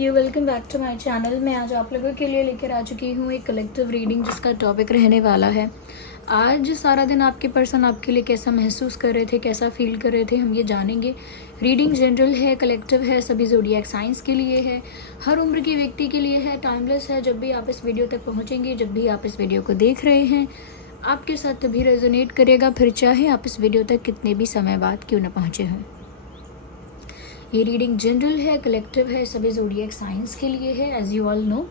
You welcome back to my channel. मैं आज आप लोगों के लिए लेकर आ चुकी हूँ एक कलेक्टिव रीडिंग जिसका टॉपिक रहने वाला है आज सारा दिन आपके पर्सन आपके लिए कैसा महसूस कर रहे थे, कैसा फील कर रहे थे, हम ये जानेंगे। रीडिंग जनरल है, कलेक्टिव है, सभी ज़ोडिएक साइंस के लिए है, हर उम्र के व्यक्ति के लिए है, टाइमलेस है। जब भी आप इस वीडियो तक पहुँचेंगे, जब भी आप इस वीडियो को देख रहे हैं, आपके साथ तभी रेजोनेट करेगा, फिर चाहे आप इस वीडियो तक कितने भी समय बाद क्यों न पहुँचे हों। ये रीडिंग जनरल है, कलेक्टिव है, सभी ज़ोडिएक साइंस के लिए है। As you all know,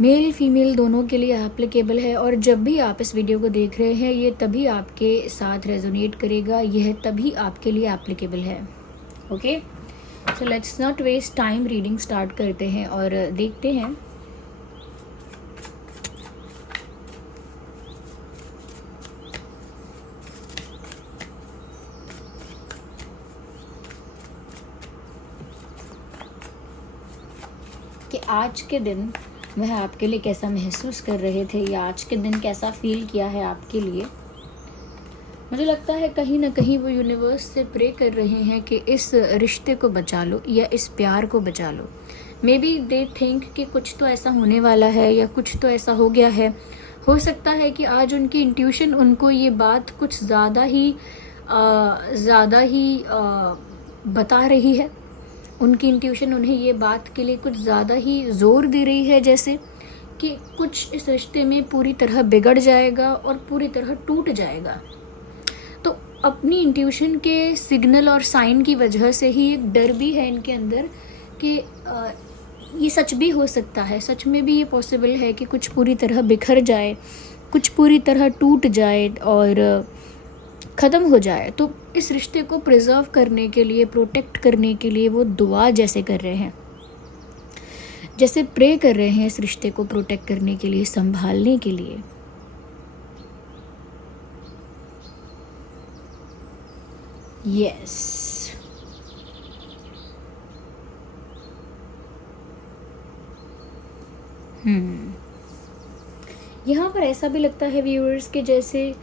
male female दोनों के लिए एप्लीकेबल है। और जब भी आप इस वीडियो को देख रहे हैं, ये तभी आपके साथ रेजोनेट करेगा, यह तभी आपके लिए एप्लीकेबल है। Okay, so let's not waste time, reading start करते हैं और देखते हैं कि आज के दिन वह आपके लिए कैसा महसूस कर रहे थे, या आज के दिन कैसा फील किया है आपके लिए। मुझे लगता है कहीं ना कहीं वो यूनिवर्स से प्रे कर रहे हैं कि इस रिश्ते को बचा लो या इस प्यार को बचा लो। मे बी दे थिंक कि कुछ तो ऐसा होने वाला है या कुछ तो ऐसा हो गया है। हो सकता है कि आज उनकी इंट्यूशन उनको ये बात कुछ ज़्यादा ही बता रही है। उनकी इंट्यूशन उन्हें ये बात के लिए कुछ ज़्यादा ही ज़ोर दे रही है, जैसे कि कुछ इस रिश्ते में पूरी तरह बिगड़ जाएगा और पूरी तरह टूट जाएगा। तो अपनी इंट्यूशन के सिग्नल और साइन की वजह से ही एक डर भी है इनके अंदर कि ये सच भी हो सकता है, सच में भी ये पॉसिबल है कि कुछ पूरी तरह बिखर जाए, कुछ पूरी तरह टूट जाए और ख़त्म हो जाए। तो इस रिश्ते को प्रिजर्व करने के लिए, प्रोटेक्ट करने के लिए वो दुआ जैसे कर रहे हैं, जैसे प्रे कर रहे हैं इस रिश्ते को प्रोटेक्ट करने के लिए, संभालने के लिए। यस, यहाँ पर ऐसा भी लगता है व्यूअर्स के जैसे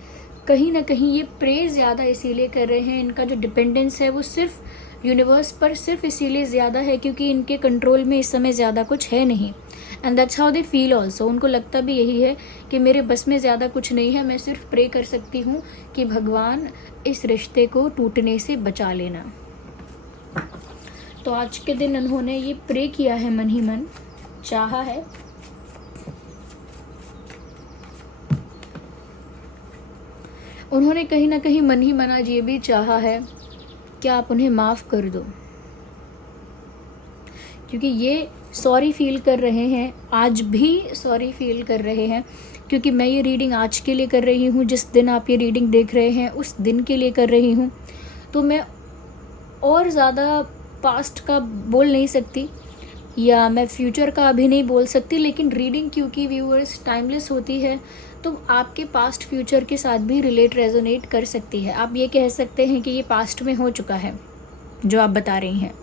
कहीं ना कहीं ये प्रे ज़्यादा इसीलिए कर रहे हैं, इनका जो डिपेंडेंस है वो सिर्फ यूनिवर्स पर सिर्फ इसीलिए ज़्यादा है क्योंकि इनके कंट्रोल में इस समय ज़्यादा कुछ है नहीं। And that's how they feel also. उनको लगता भी यही है कि मेरे बस में ज़्यादा कुछ नहीं है, मैं सिर्फ प्रे कर सकती हूँ कि भगवान इस रिश्ते को टूटने से बचा लेना। तो आज के दिन उन्होंने ये प्रे किया है, मन ही मन चाहा है। उन्होंने कहीं ना कहीं मन ही मन आज ये भी चाहा है कि आप उन्हें माफ़ कर दो, क्योंकि ये सॉरी फील कर रहे हैं, आज भी सॉरी फील कर रहे हैं। क्योंकि मैं ये रीडिंग आज के लिए कर रही हूँ, जिस दिन आप ये रीडिंग देख रहे हैं उस दिन के लिए कर रही हूँ, तो मैं और ज़्यादा पास्ट का बोल नहीं सकती या मैं फ्यूचर का अभी नहीं बोल सकती। लेकिन रीडिंग क्योंकि व्यूअर्स टाइमलेस होती है, तो आपके पास्ट फ्यूचर के साथ भी रिलेट रेजोनेट कर सकती है। आप ये कह सकते हैं कि ये पास्ट में हो चुका है जो आप बता रही हैं,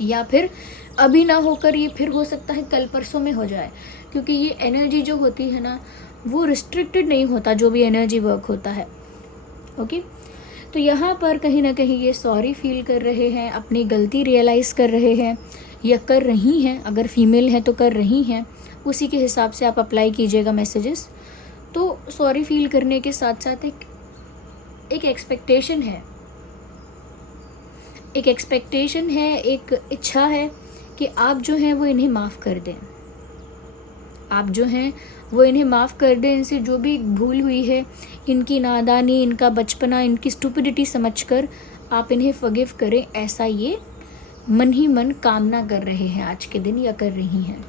या फिर अभी ना होकर ये फिर हो सकता है कल परसों में हो जाए, क्योंकि ये एनर्जी जो होती है ना वो रिस्ट्रिक्टेड नहीं होता, जो भी एनर्जी वर्क होता है। ओके, तो यहाँ पर कहीं ना कहीं ये सॉरी फील कर रहे हैं, अपनी गलती रियलाइज़ कर रहे हैं या कर रही हैं। अगर फीमेल हैं तो कर रही हैं, उसी के हिसाब से आप अप्लाई कीजिएगा मैसेजेस। तो सॉरी फील करने के साथ साथ एक एक्सपेक्टेशन है, एक इच्छा है कि आप जो हैं वो इन्हें माफ़ कर दें, आप जो हैं वो इन्हें माफ़ कर दें। इनसे जो भी भूल हुई है, इनकी नादानी, इनका बचपना, इनकी स्टुपिडिटी समझकर आप इन्हें फॉरगिव करें, ऐसा ये मन ही मन कामना कर रहे हैं आज के दिन, या कर रही हैं।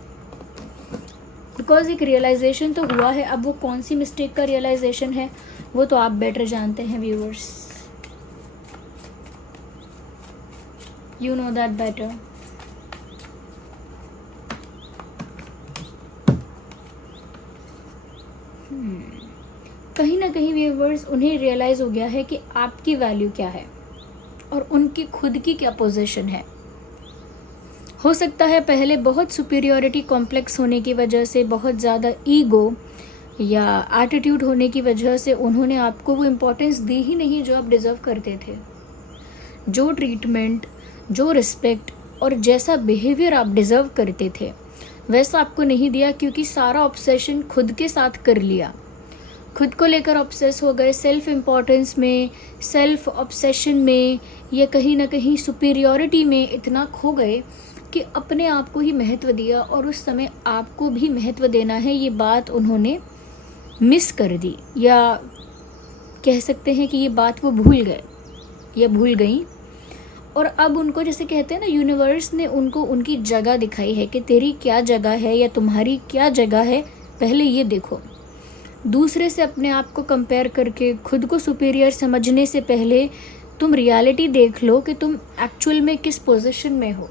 बिकॉज एक रियलाइजेशन तो हुआ है। अब वो कौन सी मिस्टेक का रियलाइजेशन है वो तो आप बेटर जानते हैं viewers, you know that better. कहीं ना कहीं व्यूअर्स उन्हें रियलाइज़ हो गया है कि आपकी वैल्यू क्या है और उनकी खुद की क्या पोजीशन है। हो सकता है पहले बहुत सुपीरियॉरिटी कॉम्प्लेक्स होने की वजह से, बहुत ज़्यादा ईगो या एटीट्यूड होने की वजह से उन्होंने आपको वो इम्पोर्टेंस दी ही नहीं जो आप डिज़र्व करते थे। जो ट्रीटमेंट, जो रिस्पेक्ट और जैसा बिहेवियर आप डिज़र्व करते थे वैसा आपको नहीं दिया, क्योंकि सारा ऑब्सेशन खुद के साथ कर लिया, खुद को लेकर ऑब्सेस हो गए, सेल्फ इम्पोर्टेंस में, सेल्फ ऑब्सेशन में, या कहीं ना कहीं सुपीरियॉरिटी में इतना खो गए कि अपने आप को ही महत्व दिया, और उस समय आपको भी महत्व देना है ये बात उन्होंने मिस कर दी, या कह सकते हैं कि ये बात वो भूल गए या भूल गई। और अब उनको, जैसे कहते हैं ना, यूनिवर्स ने उनको उनकी जगह दिखाई है कि तेरी क्या जगह है या तुम्हारी क्या जगह है, पहले ये देखो। दूसरे से अपने आप को कंपेयर करके खुद को सुपीरियर समझने से पहले तुम रियलिटी देख लो कि तुम एक्चुअल में किस पोजीशन में हो।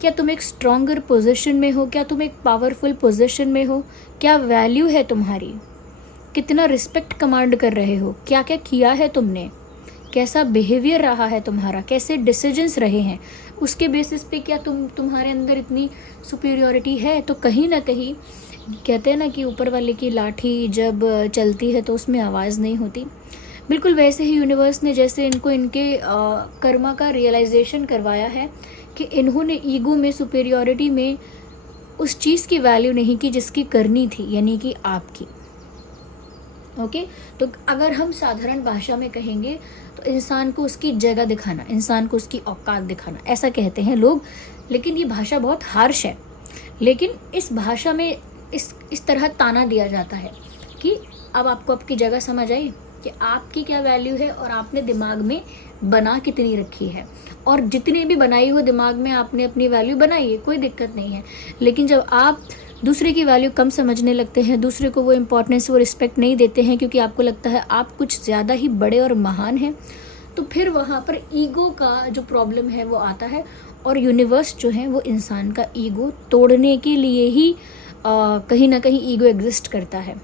क्या तुम एक स्ट्रॉन्गर पोजीशन में हो? क्या तुम एक पावरफुल पोजीशन में हो? क्या वैल्यू है तुम्हारी? कितना रिस्पेक्ट कमांड कर रहे हो? क्या क्या किया है तुमने? कैसा बिहेवियर रहा है तुम्हारा? कैसे डिसीजंस रहे हैं? उसके बेसिस पे क्या तुम्हारे अंदर इतनी सुपीरियॉरिटी है? तो कहीं ना कहीं कहते हैं ना कि ऊपर वाले की लाठी जब चलती है तो उसमें आवाज़ नहीं होती। बिल्कुल वैसे ही यूनिवर्स ने जैसे इनको इनके कर्मा का रियलाइजेशन करवाया है कि इन्होंने ईगो में, सुपीरियॉरिटी में उस चीज़ की वैल्यू नहीं की जिसकी करनी थी, यानी कि आपकी। ओके, तो अगर हम साधारण भाषा में कहेंगे तो इंसान को उसकी जगह दिखाना, इंसान को उसकी औकात दिखाना, ऐसा कहते हैं लोग। लेकिन ये भाषा बहुत हार्श है, लेकिन इस भाषा में इस तरह ताना दिया जाता है कि अब आपको आपकी जगह समझ आई कि आपकी क्या वैल्यू है और आपने दिमाग में बना कितनी रखी है। और जितनी भी बनाई हो दिमाग में आपने अपनी वैल्यू बनाई है, कोई दिक्कत नहीं है। लेकिन जब आप दूसरे की वैल्यू कम समझने लगते हैं, दूसरे को वो इम्पोर्टेंस, वो रिस्पेक्ट नहीं देते हैं क्योंकि आपको लगता है आप कुछ ज़्यादा ही बड़े और महान हैं, तो फिर वहाँ पर ईगो का जो प्रॉब्लम है वो आता है। और यूनिवर्स जो है वो इंसान का ईगो तोड़ने के लिए ही कहीं ना कहीं ईगो एग्जिस्ट करता है।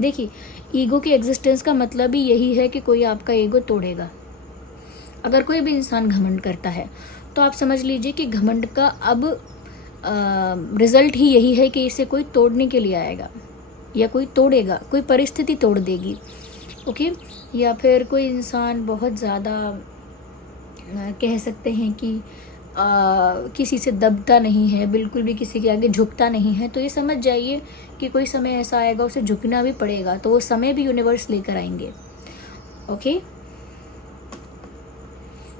देखिए, ईगो की एग्जिस्टेंस का मतलब ही यही है कि कोई आपका ईगो तोड़ेगा। अगर कोई भी इंसान घमंड करता है तो आप समझ लीजिए कि घमंड का अब रिजल्ट ही यही है कि इसे कोई तोड़ने के लिए आएगा या कोई तोड़ेगा, कोई परिस्थिति तोड़ देगी। ओके, या फिर कोई इंसान बहुत ज़्यादा कह सकते हैं कि किसी से दबता नहीं है, बिल्कुल भी किसी के आगे झुकता नहीं है, तो ये समझ जाइए कि कोई समय ऐसा आएगा उसे झुकना भी पड़ेगा, तो वो समय भी यूनिवर्स लेकर आएंगे। ओके,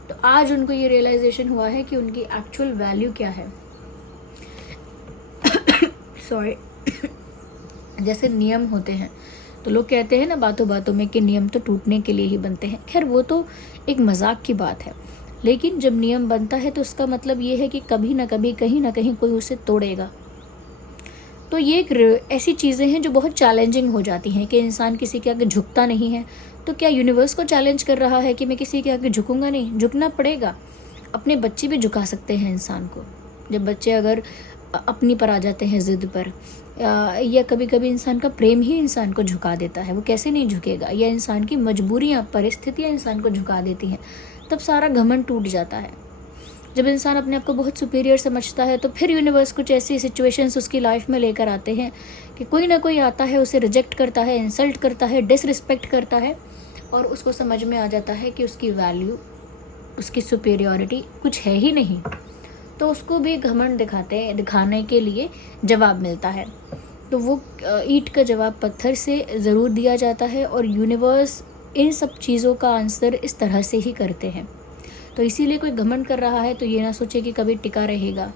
तो आज उनको ये रियलाइजेशन हुआ है कि उनकी एक्चुअल वैल्यू क्या है। सॉरी जैसे नियम होते हैं तो लोग कहते हैं ना बातों बातों में कि नियम तो टूटने के लिए ही बनते हैं। खैर वो तो एक मजाक की बात है, लेकिन जब नियम बनता है तो उसका मतलब ये है कि कभी ना कभी, कहीं ना कहीं कोई उसे तोड़ेगा। तो ये एक ऐसी चीज़ें हैं जो बहुत चैलेंजिंग हो जाती हैं कि इंसान किसी के आगे झुकता नहीं है। तो क्या यूनिवर्स को चैलेंज कर रहा है कि मैं किसी के आगे झुकूंगा नहीं? झुकना पड़ेगा। अपने बच्चे भी झुका सकते हैं इंसान को। जब बच्चे अगर अपनी पर आ जाते हैं ज़िद पर, या कभी कभी इंसान का प्रेम ही इंसान को झुका देता है, वो कैसे नहीं झुकेगा? या इंसान की मजबूरियाँ, परिस्थितियाँ इंसान को झुका देती हैं, तब सारा घमंड टूट जाता है। जब इंसान अपने आप को बहुत सुपीरियर समझता है तो फिर यूनिवर्स कुछ ऐसी सिचुएशंस उसकी लाइफ में लेकर आते हैं कि कोई ना कोई आता है, उसे रिजेक्ट करता है, इंसल्ट करता है, डिसरिस्पेक्ट करता है, और उसको समझ में आ जाता है कि उसकी वैल्यू, उसकी सुपीरियॉरिटी कुछ है ही नहीं। तो उसको भी घमंड दिखाने के लिए जवाब मिलता है। तो वो ईंट का जवाब पत्थर से ज़रूर दिया जाता है, और यूनिवर्स इन सब चीज़ों का आंसर इस तरह से ही करते हैं। तो इसीलिए कोई घमंड कर रहा है तो ये ना सोचे कि कभी टिका रहेगा,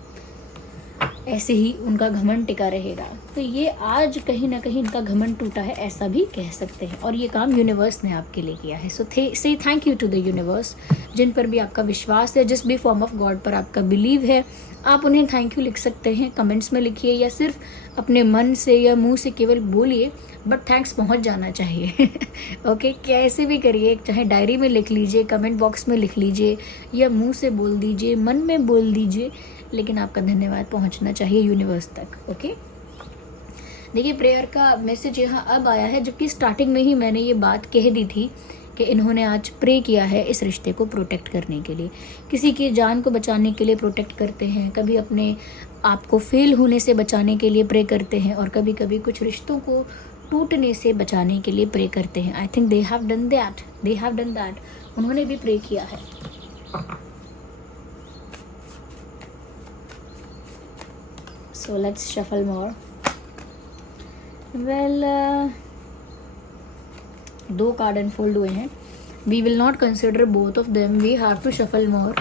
ऐसे ही उनका घमंड टिका रहेगा। तो ये आज कहीं ना कहीं इनका घमंड टूटा है, ऐसा भी कह सकते हैं, और ये काम यूनिवर्स ने आपके लिए किया है। So say thank you to the universe. जिन पर भी आपका विश्वास है, जिस भी फॉर्म ऑफ गॉड पर आपका बिलीव है, आप उन्हें थैंक यू लिख सकते हैं, कमेंट्स में लिखिए, या सिर्फ अपने मन से या मुंह से केवल बोलिए, बट थैंक्स पहुंच जाना चाहिए। ओके, कैसे भी करिए, चाहे डायरी में लिख लीजिए, कमेंट बॉक्स में लिख लीजिए, या मुंह से बोल दीजिए, मन में बोल दीजिए, लेकिन आपका धन्यवाद पहुंचना चाहिए यूनिवर्स तक। ओके, देखिए प्रेयर का मैसेज यहाँ अब आया है, जबकि स्टार्टिंग में ही मैंने ये बात कह दी थी कि इन्होंने आज प्रे किया है इस रिश्ते को प्रोटेक्ट करने के लिए, किसी की जान को बचाने के लिए प्रोटेक्ट करते हैं, कभी अपने आप को फेल होने से बचाने के लिए प्रे करते हैं, और कभी कभी कुछ रिश्तों को टूटने से बचाने के लिए प्रे करते हैं। I think they have done that, उन्होंने भी प्रे किया है। So let's shuffle more. Well, 2 card unfold हुए हैं. We will not consider both of them. We have to shuffle more.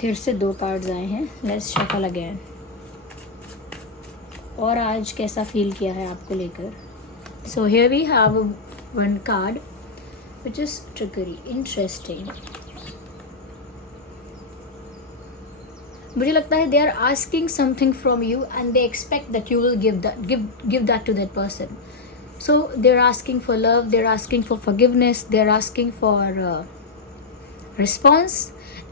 फिर से 2 कार्ड्स आए हैं. Let's shuffle again. और आज कैसा फील किया है आपको लेकर. So here we have one card which is trickery. Interesting. मुझे लगता है they are asking something from you and they expect that you will give that to that person. So they are asking for love, they are asking for forgiveness, they are asking for response.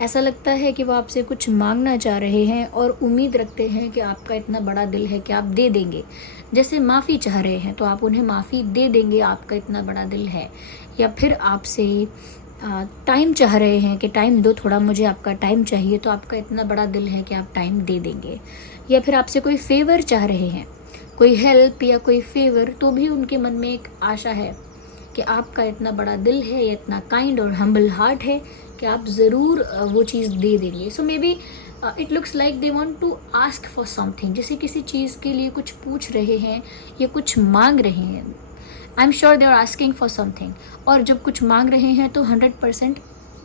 ऐसा लगता है कि वो आपसे कुछ मांगना चाह रहे हैं और उम्मीद रखते हैं कि आपका इतना बड़ा दिल है कि आप दे देंगे. जैसे माफ़ी चाह रहे हैं तो आप उन्हें माफ़ी दे देंगे, आपका इतना बड़ा दिल है. या फिर आपसे टाइम चाह रहे हैं कि टाइम दो थोड़ा, मुझे आपका टाइम चाहिए, तो आपका इतना बड़ा दिल है कि आप टाइम दे देंगे. या फिर आपसे कोई फेवर चाह रहे हैं, कोई हेल्प या कोई फेवर, तो भी उनके मन में एक आशा है कि आपका इतना बड़ा दिल है, या इतना काइंड और हम्बल हार्ट है कि आप ज़रूर वो चीज़ दे देंगे. So maybe it looks like they want to ask for something. जैसे किसी चीज़ के लिए कुछ पूछ रहे हैं या कुछ मांग रहे हैं. I am sure they are asking for something. और जब कुछ मांग रहे हैं तो 100%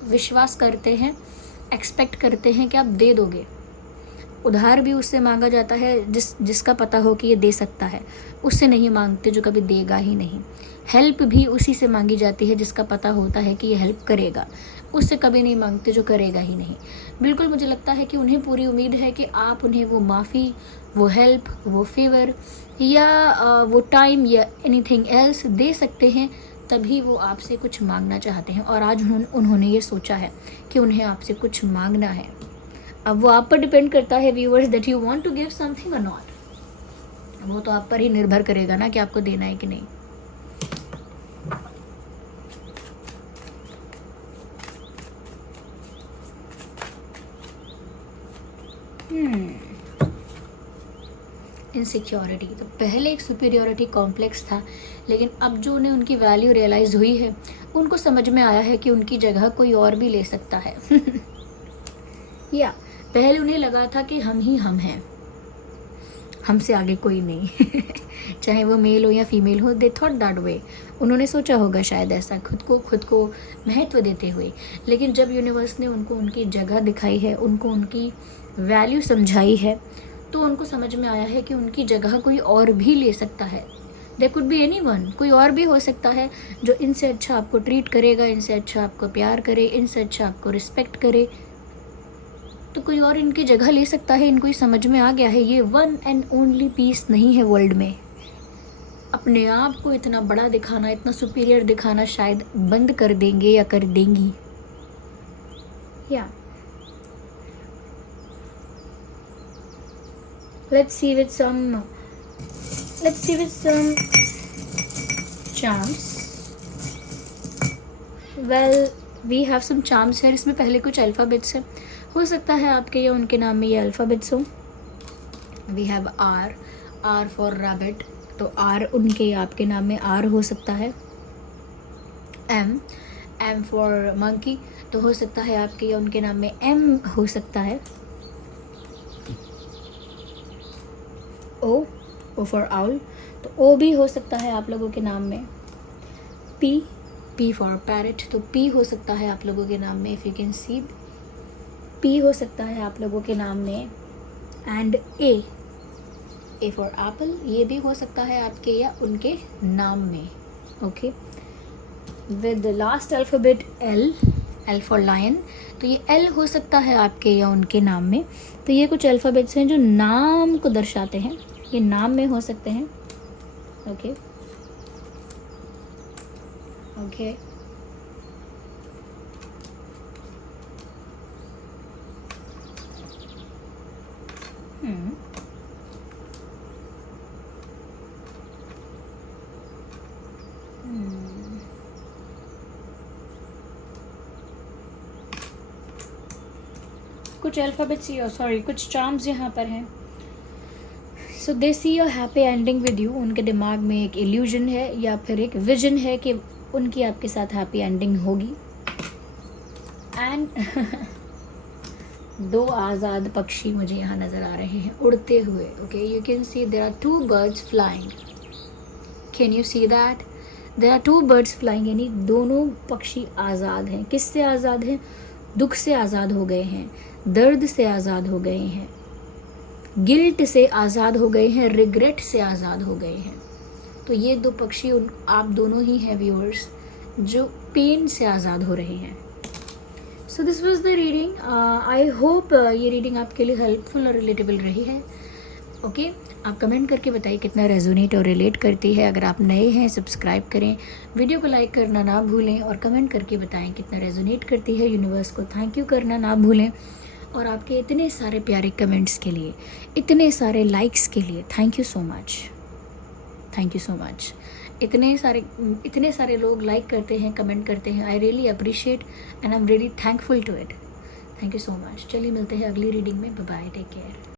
विश्वास करते हैं, एक्सपेक्ट करते हैं कि आप दे दोगे. उधार भी उससे मांगा जाता है जिसका पता हो कि ये दे सकता है. उससे नहीं मांगते जो कभी देगा ही नहीं. हेल्प भी उसी से मांगी जाती है जिसका पता होता है कि ये हेल्प करेगा. उससे कभी नहीं मांगते जो करेगा ही नहीं. बिल्कुल मुझे लगता है कि उन्हें पूरी उम्मीद है कि आप उन्हें वो माफ़ी, वो हेल्प, वो फेवर या वो टाइम या एनीथिंग एल्स दे सकते हैं, तभी वो आपसे कुछ मांगना चाहते हैं. और आज उन्होंने ये सोचा है कि उन्हें आपसे कुछ मांगना है. अब वो आप पर डिपेंड करता है viewers that you want to give something or not. वो तो आप पर ही निर्भर करेगा ना कि आपको देना है कि नहीं. इनसिक्योरिटी. तो पहले एक सुपीरियोरिटी कॉम्प्लेक्स था, लेकिन अब जो उन्हें उनकी वैल्यू रियलाइज़ हुई है, उनको समझ में आया है कि उनकी जगह कोई और भी ले सकता है. या पहले उन्हें लगा था कि हम ही हम हैं, हमसे आगे कोई नहीं. चाहे वो मेल हो या फीमेल हो, दे थॉट दैट वे. उन्होंने सोचा होगा शायद ऐसा, खुद को महत्व देते हुए. लेकिन जब यूनिवर्स ने उनको उनकी जगह दिखाई है, उनको उनकी वैल्यू समझाई है, तो उनको समझ में आया है कि उनकी जगह कोई और भी ले सकता है. There could be anyone. कोई और भी हो सकता है जो इनसे अच्छा आपको ट्रीट करेगा, इनसे अच्छा आपको प्यार करे, इनसे अच्छा आपको रिस्पेक्ट करे. तो कोई और इनकी जगह ले सकता है. इनको ही समझ में आ गया है ये वन एंड ओनली पीस नहीं है वर्ल्ड में. अपने आप को इतना बड़ा दिखाना, इतना सुपीरियर दिखाना शायद बंद कर देंगे या कर देंगी. या let's see with some charms. Well, we have some charms here. इसमें पहले कुछ अल्फ़ाबेट्स हैं. हो सकता है आपके या उनके नाम में ये अल्फ़ाबेट्स हों. We have R for rabbit. तो R उनके या आपके नाम में R हो सकता है. M for monkey. तो हो सकता है आपके या उनके नाम में M हो सकता है. O for owl. तो O भी हो सकता है आप लोगों के नाम में. P for parrot. तो P हो सकता है आप लोगों के नाम में. If you can C, P हो सकता है आप लोगों के नाम में. And A for apple. ये भी हो सकता है आपके या उनके नाम में. Okay. With the last alphabet L for lion. तो ये L हो सकता है आपके या उनके नाम में. तो ये कुछ अल्फ़ाबेट्स हैं जो नाम को दर्शाते हैं. ये नाम में हो सकते हैं. ओके. कुछ अल्फ़ाबेट्स, कुछ चार्म्स यहाँ पर हैं. So they see your happy ending with you. उनके दिमाग में एक इल्यूजन है या फिर एक विजन है कि उनकी आपके साथ हैप्पी एंडिंग होगी. एंड दो आज़ाद पक्षी मुझे यहाँ नज़र आ रहे हैं उड़ते हुए. Okay, you can see there are 2 birds flying. Can you see that? There are 2 birds flying, यानी दोनों पक्षी आज़ाद हैं. किससे आज़ाद हैं? दुख से आज़ाद हो गए हैं, दर्द से आज़ाद हो गए हैं, गिल्ट से आज़ाद हो गए हैं, रिग्रेट से आज़ाद हो गए हैं. तो ये 2 पक्षी आप दोनों ही हैं व्यूअर्स, जो पेन से आज़ाद हो रहे हैं. So this was the reading. I hope ये रीडिंग आपके लिए हेल्पफुल और रिलेटेबल रही है. ओके, आप कमेंट करके बताइए कितना रेजोनेट और रिलेट करती है. अगर आप नए हैं सब्सक्राइब करें, वीडियो को लाइक करना ना भूलें और कमेंट करके बताएं कितना रेजोनेट करती है. यूनिवर्स को थैंक यू करना ना भूलें. और आपके इतने सारे प्यारे कमेंट्स के लिए, इतने सारे लाइक्स के लिए thank you so much. Thank you so much. इतने सारे लोग लाइक करते हैं, कमेंट करते हैं. I really appreciate and I am really thankful to it. Thank you so much. चलिए मिलते हैं अगली रीडिंग में. Bye bye, take care.